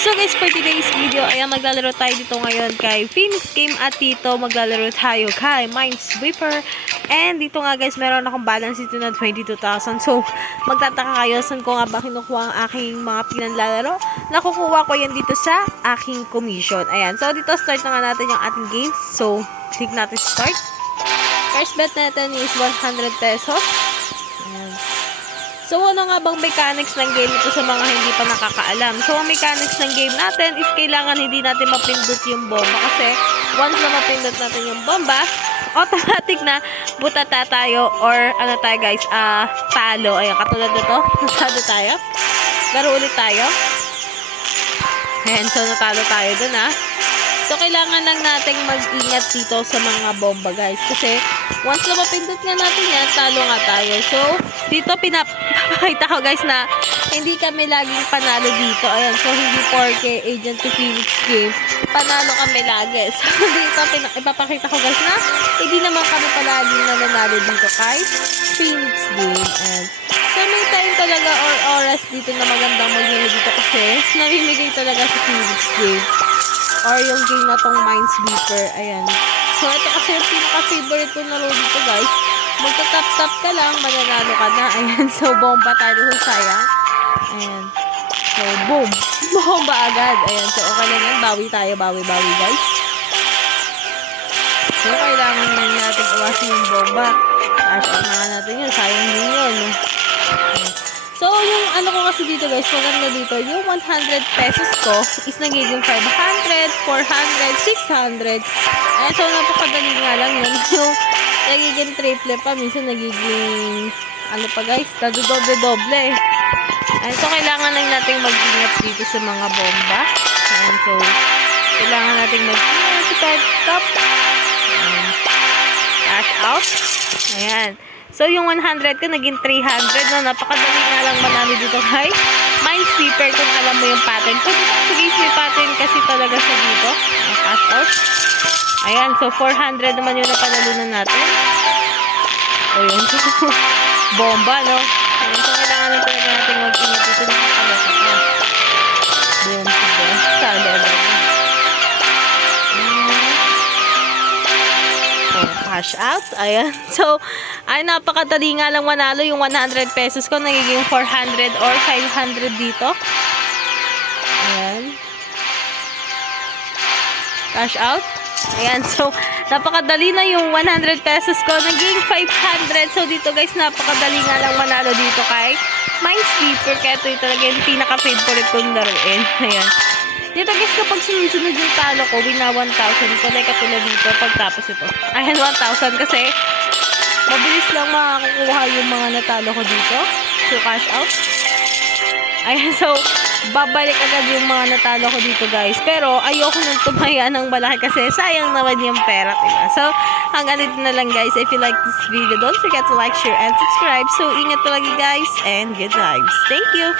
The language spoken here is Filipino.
So guys, for today's video, ayan, maglalaro tayo dito ngayon kay Phoenix Game at dito maglalaro tayo kay Minesweeper. And dito nga guys, meron akong balance dito na 22,000. So, magtataka kayo saan ko nga ba kinukuha ang aking mga pinanlalaro. Nakukuha ko yan dito sa aking commission. Ayan, so dito start na nga natin yung ating game. So, click natin start. First bet natin is 100 pesos. Ayan. So, ano nga bang mechanics ng game ito sa mga hindi pa nakakaalam? So, ang mechanics ng game natin is kailangan hindi natin mapindot yung bomba. Kasi, once na mapindot natin yung bomba, automatic na butata tayo or ano tayo guys, talo. Ayan, katulad nito, natalo tayo. Laro ulit tayo. Ayan, so natalo tayo dun So, kailangan lang nating mag-ingat dito sa mga bomba guys. Kasi, once na mapindot nga natin yan, talo nga tayo. So, dito pinapakita ko guys na hindi kami laging panalo dito. Ayan, so hindi porke Agent to Phoenix Game, panalo kami lagi. So, dito ipapakita ko guys na hindi naman kami palaging nananalo dito kay Phoenix Game. And, so, may time talaga or oras dito na magandang maglaro dito kasi namimigay talaga sa Phoenix Game. Or yung game na tong Minesweeper. Ayan. So, ito kasi yung pinaka-favorite ko na laro dito, guys. Magta-tap-tap ka lang, mananalo ka na. Ayan. So, bomba tayo sa sayang. Ayan. So, boom. Bomba agad. Ayan. So, okay lang yan. Bawi tayo. Bawi-bawi, guys. So, kailangan na natin iwasin yung bomba. Cash out na nga natin yun. Sayang din yun. Ayan. So, yung ano ko kasi dito guys, maganda dito, yung 100 pesos ko is nagiging 500, 400, 600. Ayan, so napakadali nga lang yun. Yung nagiging triple pa, minsan nagiging, ano pa guys, doble-doble. Ayan, so kailangan lang natin mag-ingat dito sa mga bomba. Ayan, so kailangan natin mag-ingat sa top. Cash out. Ayan. So, yung 100 ko, naging 300, no? Napakadali nga lang manalo dito kay Minesweeper kung alam mo yung pattern. So, dito kasi guys, may pattern kasi talaga sa dito. Cash out. Ayan, so 400 naman yung napanalunan natin. O, yun. So, bomba, no? Ayan, so, kailangan lang talaga natin mag-ingat dito na kapalasa ka. Boom, sige. Talo lang. Cash out. Ayan. So, ay napakadali nga lang manalo. Yung 100 pesos ko nagiging 400 or 500 dito. Ayan. Cash out. Ayan. So, napakadali na yung 100 pesos ko naging 500. So, dito guys, napakadali nga lang manalo dito kay Minesweeper. Kaya ito yung talaga yung pinaka-favorite kong laruin. Ayan. Dito guys, kapag sunod-sunod yung talo ko, wina 1,000 ko. Like katulad dito, pagtapos ito. Ayan, 1,000 kasi mabilis lang makakuha yung mga natalo ko dito. So, cash out. Ayan, so, babalik agad yung mga natalo ko dito guys. Pero, ayoko nang tumaya ng malaki kasi sayang naman yung pera, diba? So, hanggang dito na lang guys. If you like this video, don't forget to like, share, and subscribe. So, ingat talaga guys, and good vibes. Thank you!